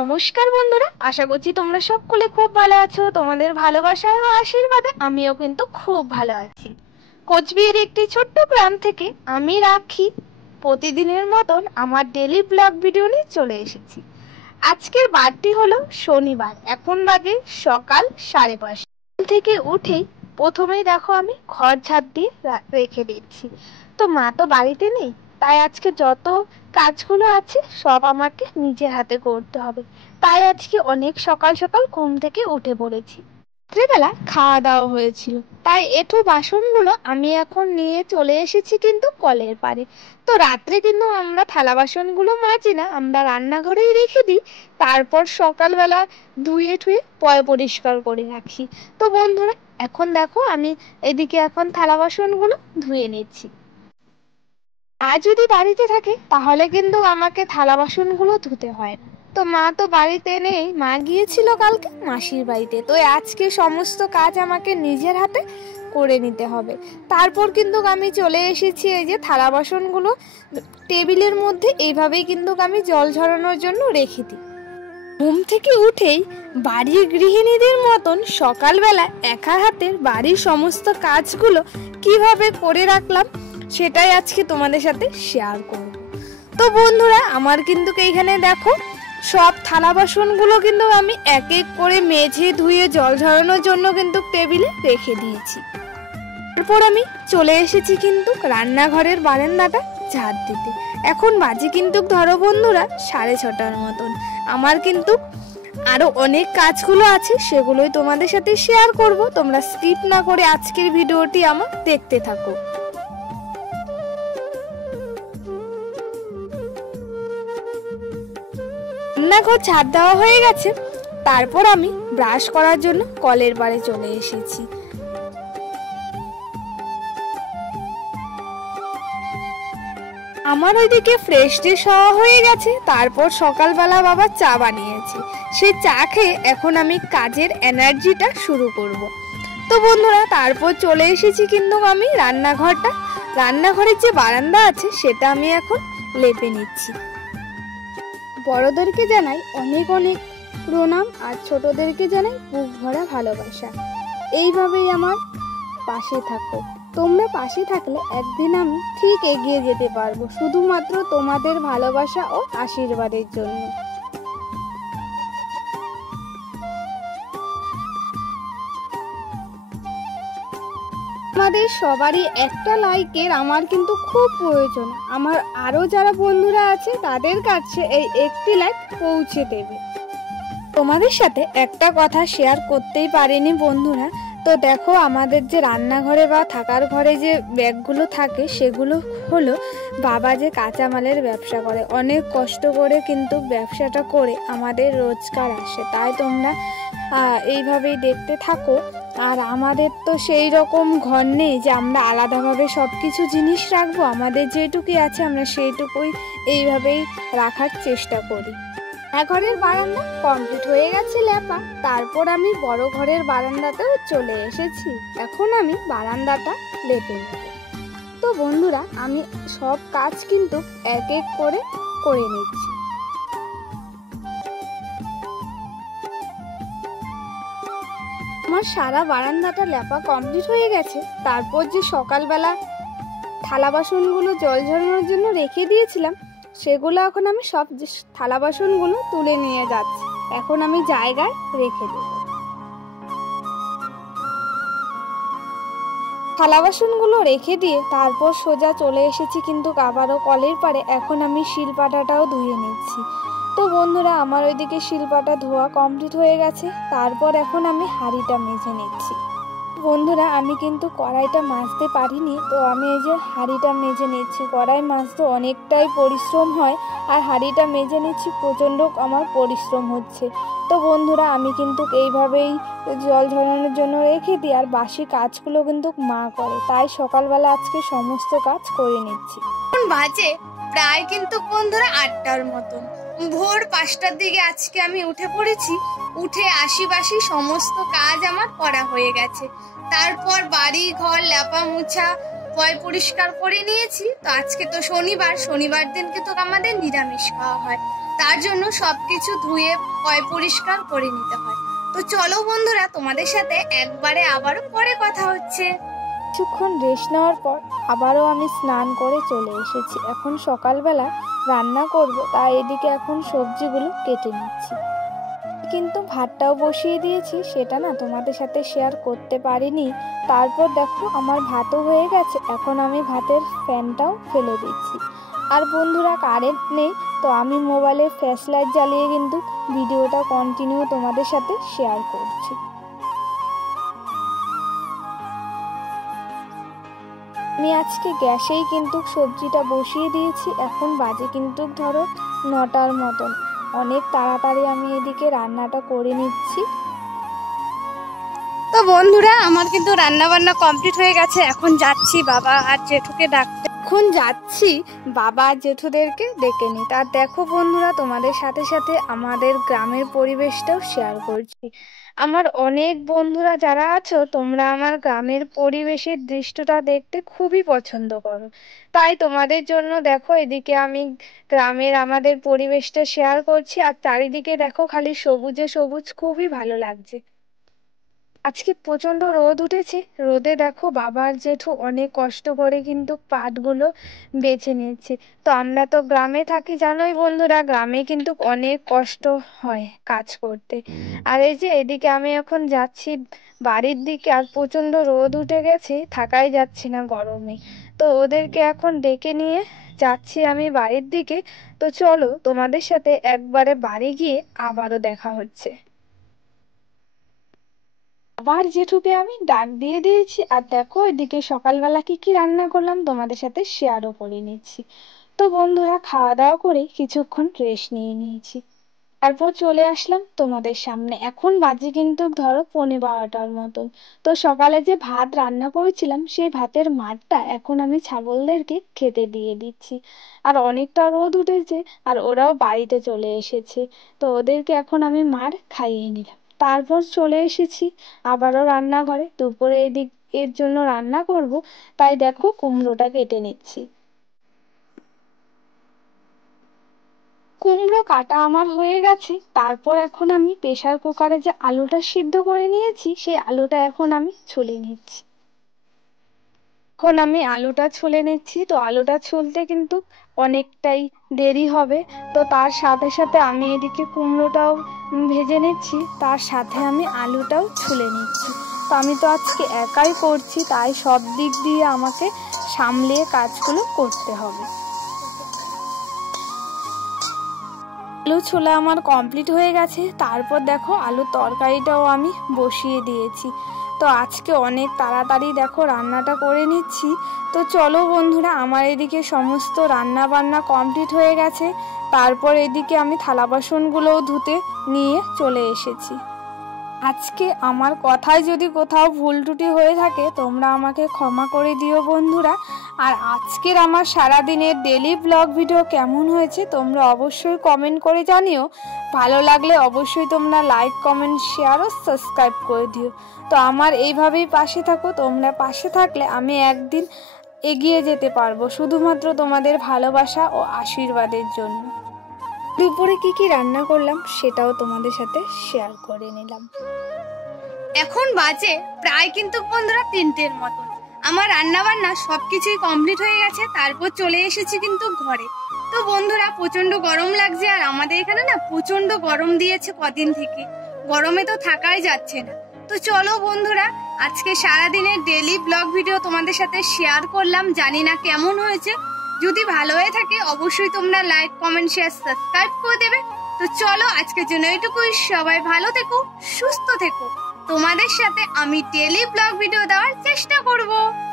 নমস্কার বন্ধুরা, আশা করছি তোমরা সকলে খুব ভালো আছো। তোমাদের ভালোবাসা ও আশীর্বাদে আমিও কিন্তু খুব ভালো আছি। কোচবিহারের একটি ছোট্ট গ্রাম থেকে আমি রাখি প্রতিদিনের মতন আমার ডেইলি ব্লগ ভিডিও নিয়ে চলে এসেছি। আজকের বারটি হলো শনিবার, এখন বাজে সকাল 5:30 থেকে উঠেই প্রথমেই দেখো আমি ঘর ঝাড় দিয়ে রেখে দিচ্ছি। তো মা তো বাড়িতে নেই, তাই আজকে যত কাজগুলো আছে সব আমাকে নিজের হাতে করতে হবে। তাই আজকে অনেক সকাল সকাল ঘুম থেকে উঠে পড়েছি। রাত্রিবেলা খাওয়া দাওয়া হয়েছিল, তাই এঁঠো বাসনগুলো আমি এখন নিয়ে চলে এসেছি কিন্তু কলের পাড়ে। তো রাত্রে কিন্তু আমরা থালা বাসনগুলো মাজি না, আমরা রান্নাঘরেই রেখে দিই, তারপর সকালবেলা ধুয়ে ঠুয়ে পরিষ্কার করে রাখি। তো বন্ধুরা, এখন দেখো আমি এদিকে এখন থালা বাসনগুলো ধুয়ে নিচ্ছি। আর যদি বাড়িতে থাকে তাহলে কিন্তু আমাকে থালা বাসনগুলো ধুতে হয় না। তো মা তো বাড়িতে নেই, মা গিয়েছিল কালকে মাসির বাড়িতে। তো আজকে সমস্ত কাজ আমাকে নিজের হাতে করে নিতে হবে। তারপর কিন্তু আমি চলে এসেছি এই যে থালা বাসনগুলো টেবিলের মধ্যে এইভাবেই কিন্তু আমি জল ঝরানোর জন্য রেখে দিই। ঘুম থেকে উঠেই বাড়ির গৃহিণীদের মতন সকালবেলা একা হাতের বাড়ির সমস্ত কাজগুলো কিভাবে করে রাখলাম সেটাই আজকে তোমাদের সাথে শেয়ার করব। তো বন্ধুরা, আমার কিন্তু এইখানে দেখো সব থালা বাসনগুলো কিন্তু আমি এক এক করে মেজে ধুয়ে জল ঝরানোর জন্য কিন্তু টেবিলে রেখে দিয়েছি। তারপর আমি চলে এসেছি কিন্তু রান্নাঘরের বারান্দাটা ঝাড় দিতে। এখন বাজে কিন্তু ধরো বন্ধুরা 6:30 মতন। আমার কিন্তু আরো অনেক কাজগুলো আছে, সেগুলোই তোমাদের সাথে শেয়ার করব। তোমরা স্কিপ না করে আজকের ভিডিওটি আমার দেখতে থাকো। রান্নাঘর ঝাড় দেওয়া হয়ে গেছে, তারপর আমি ব্রাশ করার জন্য কলের পাড়ে চলে এসেছি। আমার ওইদিকে ফ্রেশ ট্রেশ হওয়া হয়ে গেছে, তারপর সকালবেলা বাবা চা বানিয়েছে, সেই চা খেয়ে এখন আমি কাজের এনার্জিটা শুরু করব। তো বন্ধুরা, তারপর চলে এসেছি কিন্তু আমি রান্নাঘরের যে বারান্দা আছে সেটা আমি এখন লেপে নিচ্ছি। বড়দেরকে জানাই অনেক অনেক প্রণাম, আর ছোটদেরকে জানাই বুক ভরা ভালোবাসা। এইভাবেই আমার পাশে থাকো। তোমরা পাশে থাকলে একদিন আমি ঠিক এগিয়ে যেতে পারবো, শুধুমাত্র তোমাদের ভালোবাসা ও আশীর্বাদের জন্য। আমাদের সবারই একটা লাইকের আমার কিন্তু খুব প্রয়োজন। আমার আরো যারা বন্ধুরা আছে তাদের কাছে এই একটি লাইক পৌঁছে দেবে। তোমাদের সাথে একটা কথা শেয়ার করতেই পারিনি বন্ধুরা। তো দেখো, আমাদের যে রান্নাঘরে বা থাকার ঘরে যে ব্যাগগুলো থাকে সেগুলো হলো বাবা যে কাঁচামালের ব্যবসা করে, অনেক কষ্ট করে কিন্তু ব্যবসাটা করে আমাদের রোজগার আসে। তাই তোমরা এইভাবেই দেখতে থাকো। আর আমাদের তো সেই রকম ঘর নেই যে আমরা আলাদাভাবে সব কিছু জিনিস রাখবো। আমাদের যেটুকুই আছে আমরা সেইটুকুই এইভাবেই রাখার চেষ্টা করি। ঘরের বারান্দা কমপ্লিট হয়ে গেছে লেপা, তারপর আমি বড় ঘরের বারান্দাতেও চলে এসেছি। এখন আমি বারান্দাটা লেপে নেব। তো বন্ধুরা, আমি সব কাজ কিন্তু এক এক করে করে নিচ্ছি। আমার সারা বারান্দাটা লেপা কমপ্লিট হয়ে গেছে। তারপর যে সকালবেলা থালা বাসনগুলো জল ঝরানোর জন্য রেখে দিয়েছিলাম সেগুলো এখন আমি সব থালা বাসনগুলো তুলে নিয়ে যাচ্ছি। এখন আমি জায়গায় রেখে দেব। থালা বাসনগুলো রেখে দিয়ে তারপর সোজা চলে এসেছি কিন্তু আবারও কলের পাড়ে। এখন আমি শিলপাটাটাও ধুয়ে নিচ্ছি। তো বন্ধুরা, আমার ওইদিকে শিলপাটা ধোয়া কমপ্লিট হয়ে গেছে। তারপর এখন আমি হাঁড়িটা মেজে নিচ্ছি। বন্ধুরা, আমি কিন্তু কড়াইটা মাজতে পারিনি, তো আমি এই যে হাঁড়িটা মেজে নিচ্ছি। কড়াই মাজতে অনেকটাই পরিশ্রম হয়, আর হাঁড়িটা মেজে নিচ্ছি, প্রচণ্ড আমার পরিশ্রম হচ্ছে। তো বন্ধুরা, আমি কিন্তু এইভাবেই জল ঝরানোর জন্য রেখে দিই, আর বাসি কাজগুলো কিন্তু মা করে। তাই সকালবেলা আজকে সমস্ত কাজ করে নিচ্ছি। এখন বাজে প্রায় কিন্তু বন্ধুরা 8টার মতন। ভোর 5টার দিকে আজকে আমি উঠে পড়েছি। উঠে আশিবাসি সমস্ত কাজ আমার করা হয়ে গেছে। তারপর বাড়ি ঘর লেপা মুছা পরিষ্কার করে নিয়েছি। তো আজকে তো শনিবার দিন কিন্তু আমাদের নিরামিষ খাওয়া হয়। তার জন্য সবকিছু ধুয়ে পরিষ্কার করে নিতে হয়। তো চলো বন্ধুরা, তোমাদের সাথে একবারে আবারও পরে কথা হচ্ছে। কিছুক্ষণ রেস্ট নেওয়ার পর আবারও আমি স্নান করে চলে এসেছি। এখন সকালবেলা রান্না করব, তাই এদিকে এখন সবজিগুলো কেটে নিচ্ছি। কিন্তু ভাতটাও বসিয়ে দিয়েছি, সেটা না তোমাদের সাথে শেয়ার করতে পারিনি। তারপর দেখো আমার ভাতও হয়ে গেছে, এখন আমি ভাতের ফ্যানটাও ফেলে দিচ্ছি। আর বন্ধুরা কারেন্ট নেই, তো আমি মোবাইলের ফ্ল্যাশ লাইট জ্বালিয়ে কিন্তু ভিডিওটা কন্টিনিউ তোমাদের সাথে শেয়ার করছি। আমি আজকে গ্যাসেই কিন্তু সবজিটা বসিয়ে দিয়েছি। এখন বাজে কিন্তু ধরো 9টার মতন। অনেক তাড়াতাড়ি আমি এদিকে রান্নাটা করে নিচ্ছি। তো বন্ধুরা, আমার কিন্তু রান্না বান্না কমপ্লিট হয়ে গেছে। এখন যাচ্ছি বাবা আর জেঠুকে ডাকতে। এখন যাচ্ছি বাবা আর জেঠুদেরকে ডেকে নিই। তার দেখো বন্ধুরা, তোমাদের সাথে সাথে আমাদের গ্রামের পরিবেশটাও শেয়ার করছি। আমার অনেক বন্ধুরা যারা আছো, তোমরা আমার গ্রামের পরিবেশের দৃশ্যটা দেখতে খুবই পছন্দ করো। তাই তোমাদের জন্য দেখো এদিকে আমি গ্রামের আমাদের পরিবেশটা শেয়ার করছি। আর চারিদিকে দেখো খালি সবুজে সবুজ, খুবই ভালো লাগছে। আজকে প্রচন্ড রোদ উঠেছে। রোদে দেখো বাবার জেঠু অনেক কষ্ট করে কিন্তু পাটগুলো বেছে নিচ্ছে। তো আমরা তো গ্রামে থাকি, জানোই বন্ধুরা, গ্রামে কিন্তু অনেক কষ্ট হয় কাজ করতে। আর এই যে এদিকে আমি এখন যাচ্ছি বাড়ির দিকে, আর প্রচন্ড রোদ উঠে গেছে, থাকাই যাচ্ছে না গরমে। তো ওদেরকে এখন ডেকে নিয়ে যাচ্ছি আমি বাড়ির দিকে। তো চলো তোমাদের সাথে একবারে বাড়ি গিয়ে আবারও দেখা হচ্ছে। আবার জেঠুকে আমি ডাক দিয়ে দিয়েছি। আর দেখো এদিকে সকালবেলা কি কি রান্না করলাম তোমাদের সাথে শেয়ারও করে নিচ্ছি। তো বন্ধুরা, খাওয়া দাওয়া করে কিছুক্ষণ রেস্ট নিয়ে নিয়েছি, তারপর চলে আসলাম তোমাদের সামনে। এখন বাজে কিন্তু ধরো 12:15টার মতন। তো সকালে যে ভাত রান্না করেছিলাম, সেই ভাতের মাড়টা এখন আমি ছাগলদেরকে খেতে দিয়ে দিচ্ছি। আর অনেকটা রোদ উঠেছে, আর ওরাও বাড়িতে চলে এসেছে। তো ওদেরকে এখন আমি মাড় খাইয়ে নিলাম। তারপর চলে এসেছি আবারও রান্নাঘরে। দুপুরে এর জন্য রান্না করব, তাই দেখো কুমড়োটা কেটে নিচ্ছি। কুমড়ো কাটা আমার হয়ে গেছে। তারপর এখন আমি প্রেসার কুকারে যে আলুটা সিদ্ধ করে নিয়েছি, সেই আলুটা এখন আমি ছুলে নিচ্ছি। এখন আমি আলুটা ছুলে নিচ্ছি। তো আলুটা ছুলতে কিন্তু অনেকটাই দেরি হবে। তো তার সাথে সাথে আমি এদিকে কুমড়োটাও ভেজে নিচ্ছি, তার সাথে আমি আলুটাও ছুলে নিচ্ছি। তো আমি তো আজকে একাই করছি, তাই সব দিক দিয়ে আমাকে সামলিয়ে কাজগুলো করতে হবে। আলু ছোলা আমার কমপ্লিট হয়ে গেছে। তারপর দেখো আলুর তরকারিটাও আমি বসিয়ে দিয়েছি। তো আজকে অনেক তাড়াতাড়ি দেখো রান্নাটা করে নিচ্ছি। তো চলো বন্ধুরা, আমার এদিকে সমস্ত রান্না বান্না কমপ্লিট হয়ে গেছে। তারপর এদিকে আমি থালা বাসনগুলোও ধুতে নিয়ে চলে এসেছি। আজকে আমার কথায় যদি কোথাও ভুল ত্রুটি হয়ে থাকে, তোমরা আমাকে ক্ষমা করে দিও বন্ধুরা। আর আজকের আমার সারাদিনের ডেলি ব্লগ ভিডিও কেমন হয়েছে তোমরা অবশ্যই কমেন্ট করে জানিও। ভালো লাগলে অবশ্যই তোমরা লাইক, কমেন্ট, শেয়ার ও সাবস্ক্রাইব করে দিও। তো আমার এইভাবেই পাশে থাকো। তোমরা পাশে থাকলে আমি একদিন এগিয়ে যেতে পারবো, শুধুমাত্র তোমাদের ভালোবাসা ও আশীর্বাদের জন্য। দুপুরে কি কি রান্না করলাম সেটাও তোমাদের সাথে শেয়ার করে নিলাম। এখন বাজে প্রায় কিন্তু বন্ধুরা 3টের মতন। আমার রান্না বান্না সবকিছুই কমপ্লিট হয়ে গেছে। তারপর চলে এসেছি কিন্তু ঘরে। তো বন্ধুরা, প্রচন্ড গরম লাগছে। আর আমাদের এখানে না প্রচন্ড গরম দিয়েছে কদিন থেকে, গরমে তো থাকাই যাচ্ছে না। তো চলো বন্ধুরা, আজকে সারাদিনের ডেলি ব্লগ ভিডিও তোমাদের সাথে শেয়ার করলাম। জানি না কেমন হয়েছে। যদি ভালো হয়ে থাকে অবশ্যই তোমরা লাইক, কমেন্ট, শেয়ার, সাবস্ক্রাইব করে দেবে। তো চলো আজকের জন্য এটুকুই। সবাই ভালো থেকো, সুস্থ থেকো। তোমাদের সাথে আমি ডেলি ব্লগ ভিডিও দেওয়ার চেষ্টা করব।